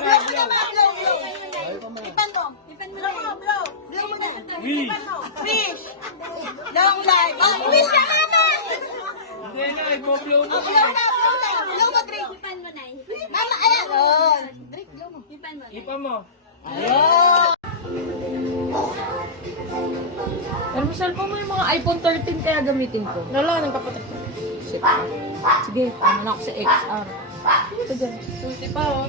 blow mo naman, blow. Ipan mo. Blow. Blow mo na. Ipan mo. Wish. Long life. Oh, wish ka mama. Hindi na, i-blow mo. Blow na. Blow mo, Drake. Ipan mo na. Mama, ayan. Oh. Drake, blow mo. Ipan mo na. Ipa mo. Ayun. Pero mo cellphone mo yung mga iPhone 13 kaya gamitin ko. Lolo, anong kapatid ko? Shit. Sige, ano na ako sa XR. Ito dyan. Susi pa, oh.